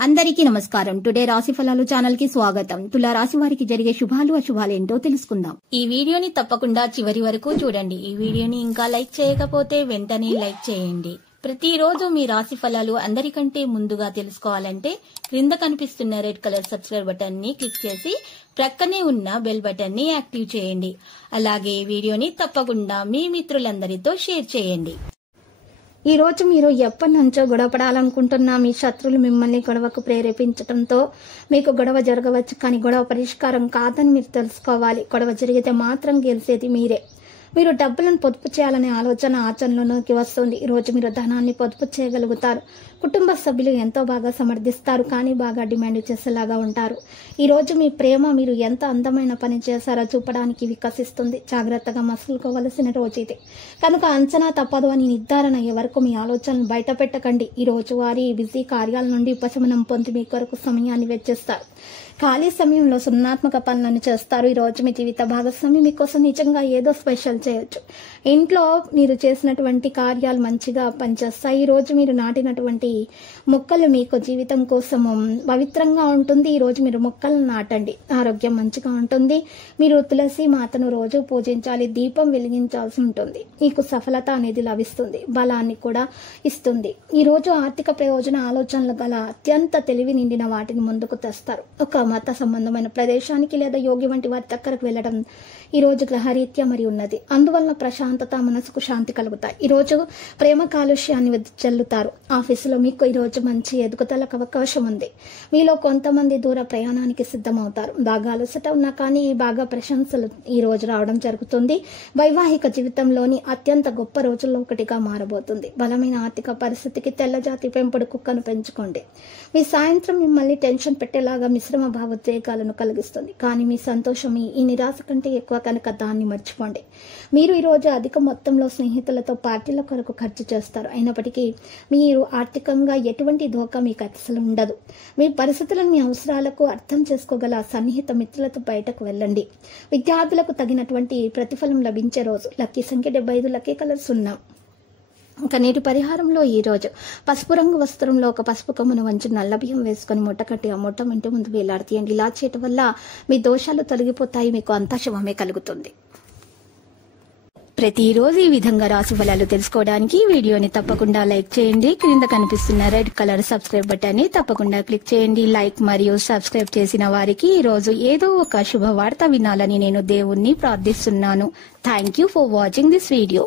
అందరికీ నమస్కారం. టుడే రాశి ఫలాలు ఛానల్ కి స్వాగతం. తులా రాశి వారికి జరిగే శుభాలు అశుభాలు ఏంటో తెలుసుకుందాం. ఈ వీడియోని తప్పకుండా చివరి వరకు చూడండి. ఈ వీడియోని ఇంకా లైక్ చేయకపోతే వెంటనే లైక్ చేయండి. ప్రతిరోజు మీ రాశి ఫలాలు అందరికంటే ముందుగా తెలుసుకోవాలంటే క్రింద కనిపిస్తున్న రెడ్ కలర్ సబ్స్క్రైబ్ బటన్ ని క్లిక్ చేసి ప్రక్కనే ఉన్న బెల్ బటన్ ని యాక్టివ్ చేయండి. అలాగే వీడియోని తప్పకుండా మీ మిత్రులందరితో షేర్ చేయండి. ఈ రోజు మీరు ఎప్పటి నుంచో గొడవపడాలనుకుంటున్నా మీ శత్రువులు మిమ్మల్ని గొడవకు ప్రేరేపించడంతో మీకు గొడవ జరగవచ్చు. కానీ గొడవ పరిష్కారం కాదని మీరు తెలుసుకోవాలి. గొడవ జరిగితే మాత్రం గెలిచేది మీరే. మీరు డబ్బులను పొదుపు చేయాలనే ఆలోచన ఆచరణలోకి వస్తుంది. ఈ రోజు మీరు ధనాన్ని పొదుపు చేయగలుగుతారు. కుటుంబ సభ్యులు ఎంతో బాగా సమర్థిస్తారు, కానీ బాగా డిమాండ్ చేసేలాగా ఉంటారు. ఈ రోజు మీ ప్రేమ మీరు ఎంత అందమైన పని చేశారో చూపడానికి వికసిస్తుంది. జాగ్రత్తగా మసులుకోవలసిన రోజు ఇది కనుక అంచనా తప్పదు అని నిర్ధారణ అయ్యే వరకు మీ ఆలోచనలు బయట పెట్టకండి. ఈ రోజు వారి బిజీ కార్యాల నుండి ఉపశమనం పొంది మీ కొరకు సమయాన్ని వెచ్చిస్తారు. ఖాళీ సమయంలో సున్నాత్మక పనులను చేస్తారు. ఈ రోజు మీ జీవిత భాగస్వామి మీకోసం నిజంగా ఏదో స్పెషల్ చేయొచ్చు. ఇంట్లో మీరు చేసినటువంటి కార్యాలు మంచిగా పనిచేస్తాయి. ఈ రోజు మీరు నాటినటువంటి మొక్కలు మీకు జీవితం కోసం పవిత్రంగా ఉంటుంది. ఈ రోజు మీరు మొక్కలను నాటండి. ఆరోగ్యం మంచిగా ఉంటుంది. మీరు తులసి మాతను రోజు పూజించాలి. దీపం వెలిగించాల్సి ఉంటుంది. మీకు సఫలత అనేది లభిస్తుంది. బలాన్ని కూడా ఇస్తుంది. ఈ రోజు ఆర్థిక ప్రయోజన ఆలోచనలు గల అత్యంత తెలివి నిండిన వాటిని ముందుకు తెస్తారు. ఒక మత సంబంధమైన ప్రదేశానికి లేదా యోగి వంటి వారి దగ్గరకు వెళ్లడం ఈ రోజు గ్రహరీత్యా మరి ఉన్నది. అందువలన ప్రశాంతత, మనసుకు శాంతి కలుగుతాయి. ఈ రోజు ప్రేమ కాలుష్యాన్ని చెల్లుతారు. ఆఫీసులో మీకు ఈ రోజు మంచి ఎదుగుదలకు అవకాశం ఉంది. మీలో కొంతమంది దూర ప్రయాణానికి సిద్ధమవుతారు. బాగా అలసట ఉన్నా కానీ బాగా ప్రశంసలు ఈ రోజు రావడం జరుగుతుంది. వైవాహిక జీవితంలోని అత్యంత గొప్ప రోజుల్లో ఒకటిగా మారబోతుంది. బలమైన ఆర్థిక పరిస్థితికి తెల్లజాతి పెంపుడు కుక్కను పెంచుకోండి. మీ సాయంత్రం మిమ్మల్ని టెన్షన్ పెట్టేలాగా మిశ్రమ భావోద్వేగాలను కలిగిస్తుంది. కానీ మీ సంతోషం ఈ నిరాశ కంటే ఎక్కువ కనుక దాన్ని మర్చిపోండి. మీరు ఈ రోజు అధిక మొత్తంలో స్నేహితులతో పార్టీల కొరకు ఖర్చు చేస్తారు. అయినప్పటికీ మీరు ఆర్థికంగా ఎటువంటి ధోకా మీకు అసలు ఉండదు. మీ పరిస్థితులను మీ అవసరాలకు అర్థం చేసుకోగల సన్నిహిత మిత్రులతో బయటకు వెళ్ళండి. విద్యార్థులకు తగినటువంటి ప్రతిఫలం లభించే రోజు. లక్కీ సంఖ్య 75, లక్కీ కలర్ 0. ఇంకా నేటి పరిహారంలో ఈ రోజు పసుపు రంగు వస్త్రంలో ఒక పసుపు కొమ్మను వంచి నల్ల బియ్యం వేసుకుని మూట కట్టి ఆ మూట ఇంటి ముందు వేలాడతీయండి. ఇలా చేయటం వల్ల మీ దోషాలు తొలగిపోతాయి. మీకు అంతా శుభమే కలుగుతుంది. ప్రతిరోజు ఈ విధంగా రాశి ఫలాలు తెలుసుకోవడానికి వీడియోని తప్పకుండా లైక్ చేయండి. క్రింద కనిపిస్తున్న రెడ్ కలర్ సబ్స్క్రైబ్ బటన్ ని తప్పకుండా క్లిక్ చేయండి. లైక్ మరియు సబ్స్క్రైబ్ చేసిన వారికి ఈ రోజు ఏదో ఒక శుభవార్త వినాలని నేను దేవుణ్ణి ప్రార్థిస్తున్నాను. Thank you for watching this video.